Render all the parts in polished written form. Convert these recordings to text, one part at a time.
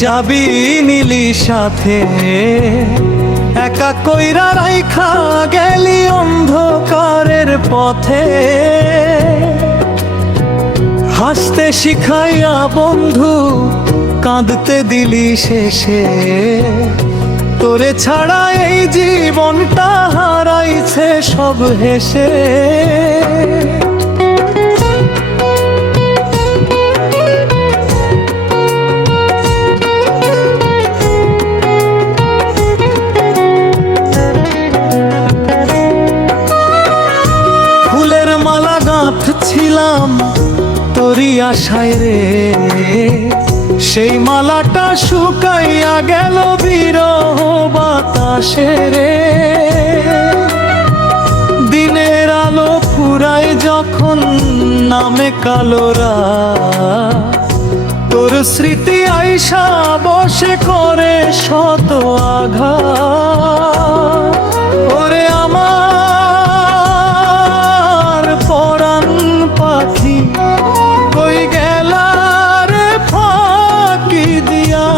চাবি নিলি সাথে, একা কইরা রাইখা গেলি অন্ধকারের পথে। হাসতে শিখাইয়া বন্ধু কাঁদতে দিলি শেষে, তোরে ছাড়া এই জীবনটা হারাইছে সব হেসে। ফুলের মালা গাঁথছিলাম তোরই আশায় রে, সেই মালাটা শুকাইয়া গেল বিরহ বাতাসে রে। দিনের আলো ফুরায় যখন নামে কালো রাত, তোর স্মৃতি আইসা বসে করে শত আঘাত। ওরে আমার পরাণ পাখি কই গেলা রে ফাঁকি দিয়া,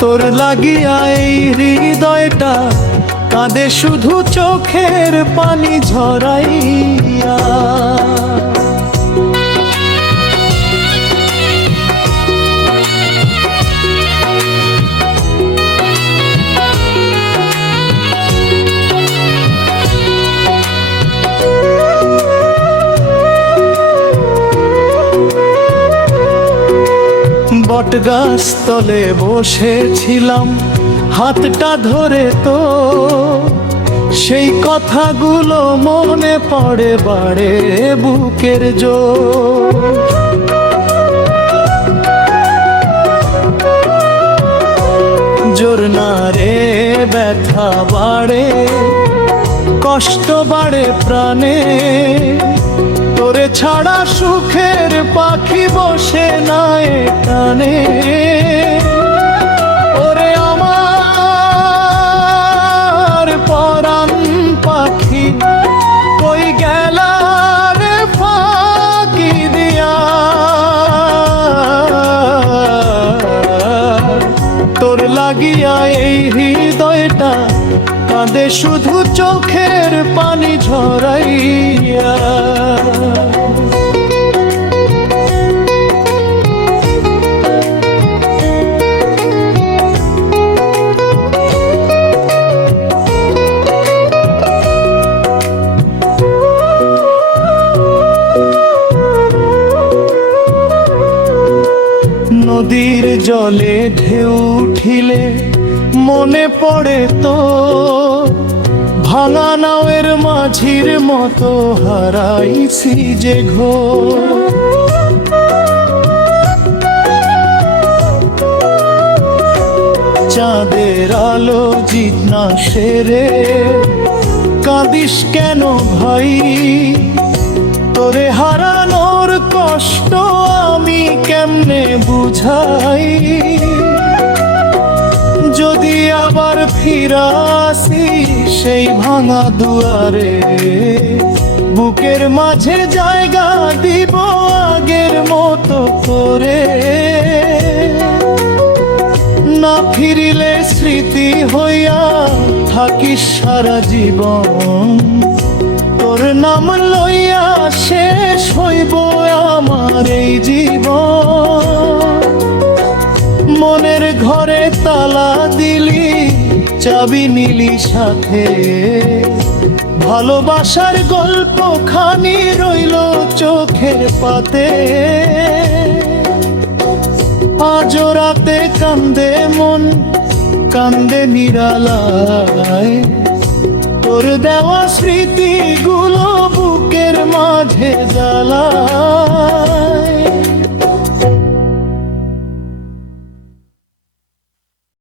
তোর লাগিয়া এই হৃদয়টা কাঁদে শুধু চোখের পানি ঝরাইয়া। বটগাছ তলে বসেছিলাম হাতটা ধরে, তো সেই কথাগুলো মনে পড়ে বাড়ে বুকের জোর। জোর না রে ব্যথা বাড়ে, কষ্ট বাড়ে প্রাণে, তোরে ছাড়া সুখের পাখি বসে নাই টানে। ওরে আমার পরাণ পাখি কই গেলা রে ফাঁকি দিয়া, তোর লাগিয়া এই হৃদয়টা কাঁদে শুধু চোখের পানি ঝরাইয়া। নদীর জলে ঢেউ উঠিলে মনে পড়ে তো, ভাঙা নাওয়ের মাঝির মতো হারাইছি যে ঘোর। চাঁদের আলো জিত না সেরে কাঁদিস কেন ভাই, তোরে হারানোর কষ্ট আমি কেমনে বুঝাই। যদি আবার ফিরাসি সেই ভাঙা দুয়ারে, বুকের মাঝে জায়গা দিব আগের মতো করে। না ফিরিলে স্মৃতি হইয়া থাকিস সারা জীবন, তোর নাম লইয়া শেষ হইব আমার এই জীবন। মনের ঘরে তালা দিলি চাবি নিলি সাথে, ভালোবাসার গল্প খানি রইল চোখের পাতে। আজ রাতে কান্দে মন কান্দে নিরালায়, তোর দেওয়া স্মৃতিগুলো বুকের মাঝে জ্বালায়।